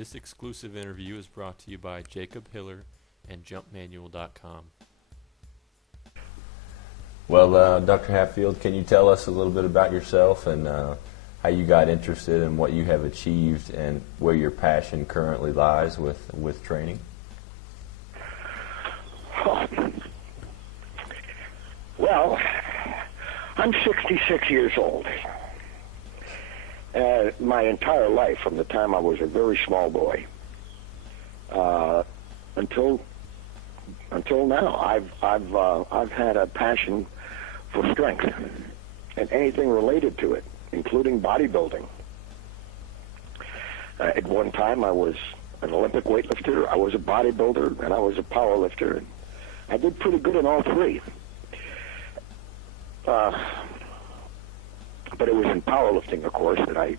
This exclusive interview is brought to you by Jacob Hiller and JumpManual.com. Well, Dr. Hatfield, can you tell us a little bit about yourself and how you got interested in what you have achieved and where your passion currently lies with training? Well, I'm 66 years old. My entire life, from the time I was a very small boy until now, I've had a passion for strength and anything related to it, including bodybuilding. At one time, I was an Olympic weightlifter, I was a bodybuilder, and I was a power lifter. And I did pretty good in all three. But it was in powerlifting, of course, that I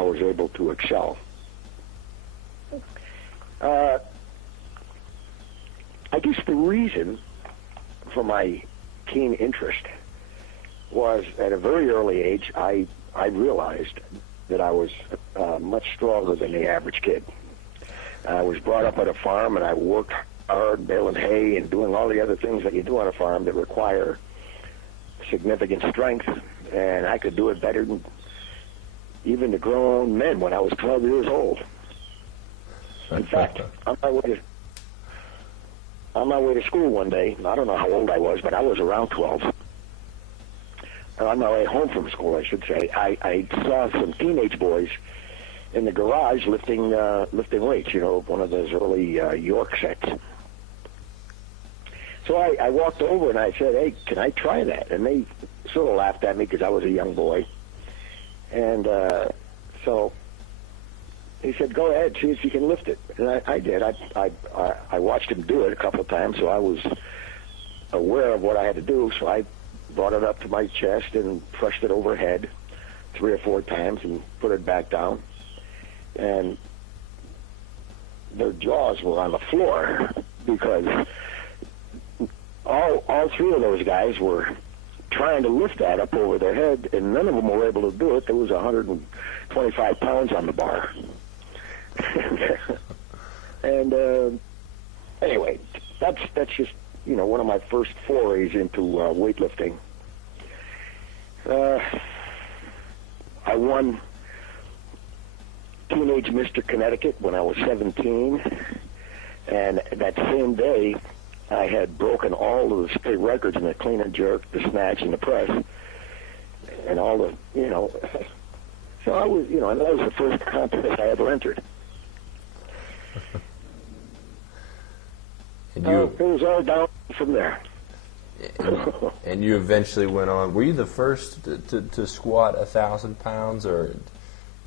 was able to excel. I guess the reason for my keen interest was at a very early age, I realized that I was much stronger than the average kid. I was brought up at a farm, and I worked hard baling hay and doing all the other things that you do on a farm that require significant strength, and I could do it better than even the grown men when I was 12 years old. In fact, on my way to school one day, I don't know how old I was, but I was around 12. On my way home from school, I should say, I saw some teenage boys in the garage lifting weights, one of those early York sets. So I walked over and I said, "Hey, can I try that?" And they sort of laughed at me because I was a young boy. And so he said, "Go ahead, see if you can lift it." And I did. I watched him do it a couple of times, so I was aware of what I had to do. So I brought it up to my chest and pushed it overhead 3 or 4 times and put it back down. And their jaws were on the floor because all 3 of those guys were trying to lift that up over their head, and none of them were able to do it. There was 125 pounds on the bar. And anyway, that's just one of my first forays into weightlifting. I won Teenage Mr. Connecticut when I was 17, and that same day I had broken all of the state records in the clean and jerk, the snatch, and the press, and all the, so I was, and that was the first contest I ever entered. And it was all down from there. And you eventually went on. Were you the first to squat 1,000 pounds, or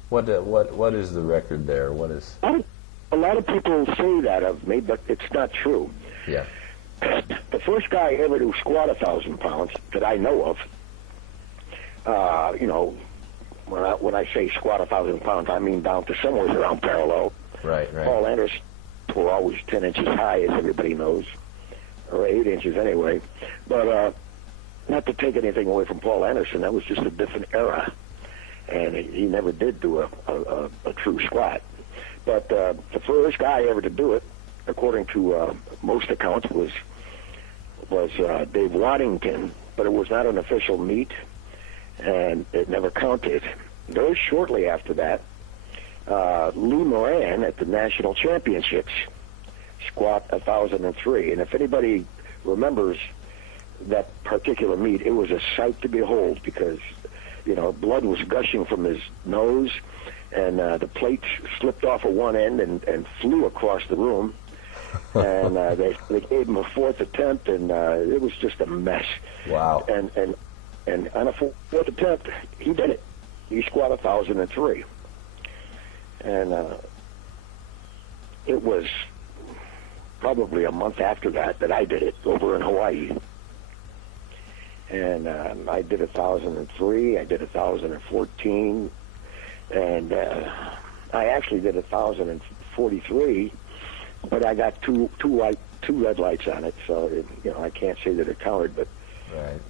what is the record there? What is? A lot of people say that of me, but it's not true. Yeah. The first guy ever to squat 1,000 pounds that I know of, when I say squat 1,000 pounds, I mean down to somewhere around parallel. Right. Paul Anderson were always 10 inches high, as everybody knows, or 8 inches anyway. But not to take anything away from Paul Anderson, that was just a different era, and he never did do a true squat. But the first guy ever to do it, according to most accounts, was Dave Waddington, but it was not an official meet, and it never counted. Very shortly after that, Lou Moran at the national championships squat 1,003, and if anybody remembers that particular meet, it was a sight to behold because blood was gushing from his nose, and the plate slipped off of one end and flew across the room. And they gave him a 4th attempt, and it was just a mess. Wow. And on a 4th attempt, he did it. He squat 1,003. And it was probably a month after that I did it over in Hawaii. And I did 1,003, I did 1,014, and I actually did 1,043, but I got two red lights on it, so I can't say that it counted, but right.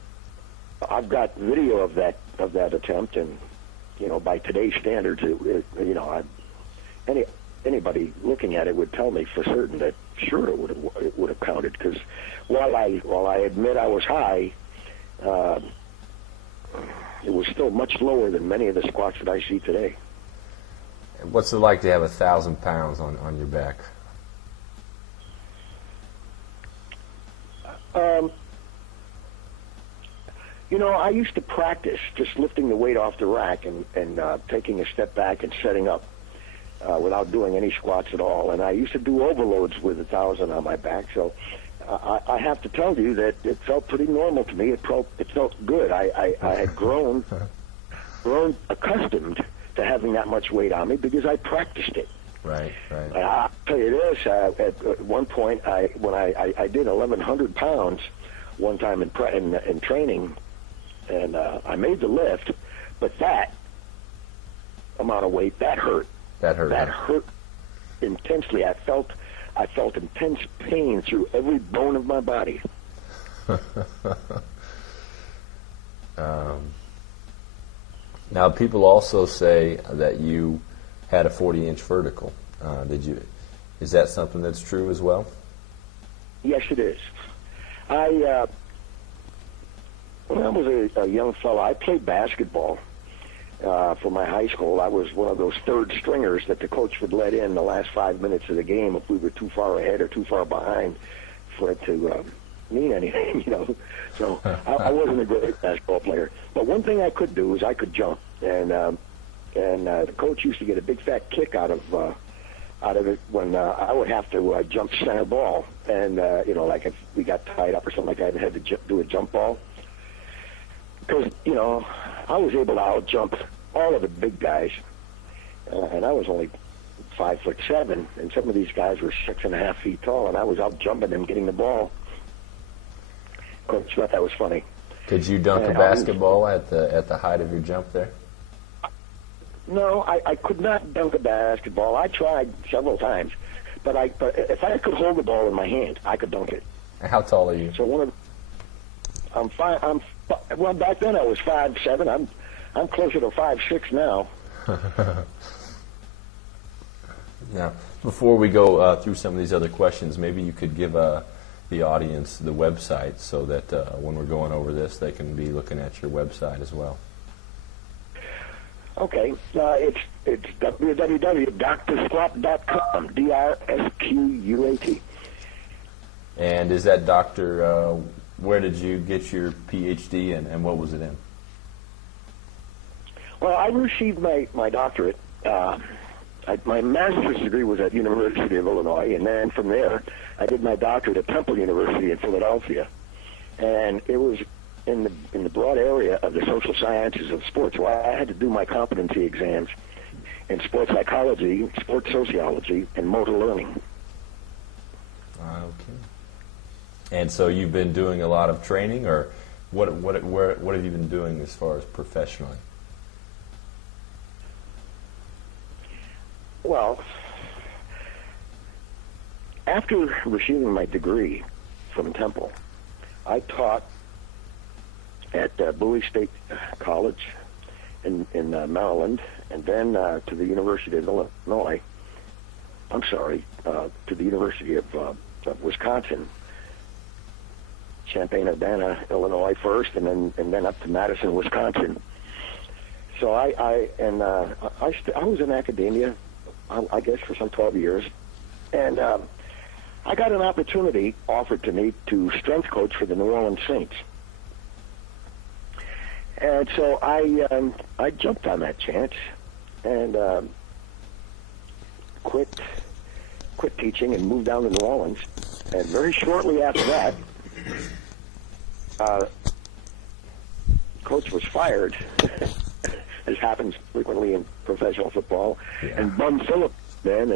I've got video of that attempt, and by today's standards, anybody looking at it would tell me for certain that sure it would have counted, because while I admit I was high, it was still much lower than many of the squats that I see today. What's it like to have 1,000 pounds on your back? You know, I used to practice just lifting the weight off the rack and taking a step back and setting up without doing any squats at all. And I used to do overloads with 1,000 on my back. So I have to tell you that it felt pretty normal to me. It felt good. I had grown accustomed to having that much weight on me because I practiced it. Right. I'll tell you this, at one point, when I did 1,100 pounds one time in training, and I made the lift, but that amount of weight, that hurt. That hurt intensely. I felt intense pain through every bone of my body. Now, people also say that you had a 40-inch vertical. Is that something that's true as well? Yes, it is. When I was a young fellow, I played basketball for my high school. I was one of those third stringers that the coach would let in the last 5 minutes of the game if we were too far ahead or too far behind for it to mean anything, you know. So I wasn't a great basketball player. But one thing I could do is I could jump, and the coach used to get a big fat kick out of it when I would have to jump center ball, and you know, like if we got tied up or something like that and had to do a jump ball. Because, you know, I was able to out-jump all of the big guys, and I was only 5'7", and some of these guys were 6.5 feet tall, and I was out-jumping them, getting the ball. Coach thought that was funny. Could you dunk a basketball at the height of your jump there? No, I could not dunk a basketball. I tried several times, but if I could hold the ball in my hand, I could dunk it. How tall are you? So well, back then I was 5'7". I'm closer to 5'6" now. Now, before we go through some of these other questions, maybe you could give the audience the website so that when we're going over this, they can be looking at your website as well. Okay, it's www.drsquat.com, DRSQUAT. And is that doctor? Where did you get your PhD and what was it in? Well, I received my doctorate. My master's degree was at University of Illinois, and then from there, I did my doctorate at Temple University in Philadelphia. And it was in the broad area of the social sciences of sports, so I had to do my competency exams in sports psychology, sports sociology, and motor learning. Okay. And so you've been doing a lot of training, or what have you been doing as far as professionally? Well, after receiving my degree from Temple, I taught at Bowie State College in Maryland, and then to the University of Illinois. I'm sorry, to the University of Wisconsin. Champaign-Urbana, Illinois first, and then up to Madison, Wisconsin. So I was in academia, I guess, for some 12 years, and I got an opportunity offered to me to strength coach for the New Orleans Saints, and so I jumped on that chance and quit teaching and moved down to New Orleans, and very shortly after that. Coach was fired, as happens frequently in professional football, and Bum Phillips then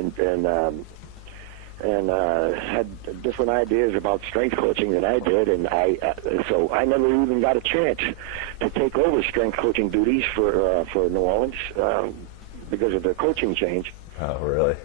and had different ideas about strength coaching than I did, and so I never even got a chance to take over strength coaching duties for New Orleans because of the coaching change. Oh, really?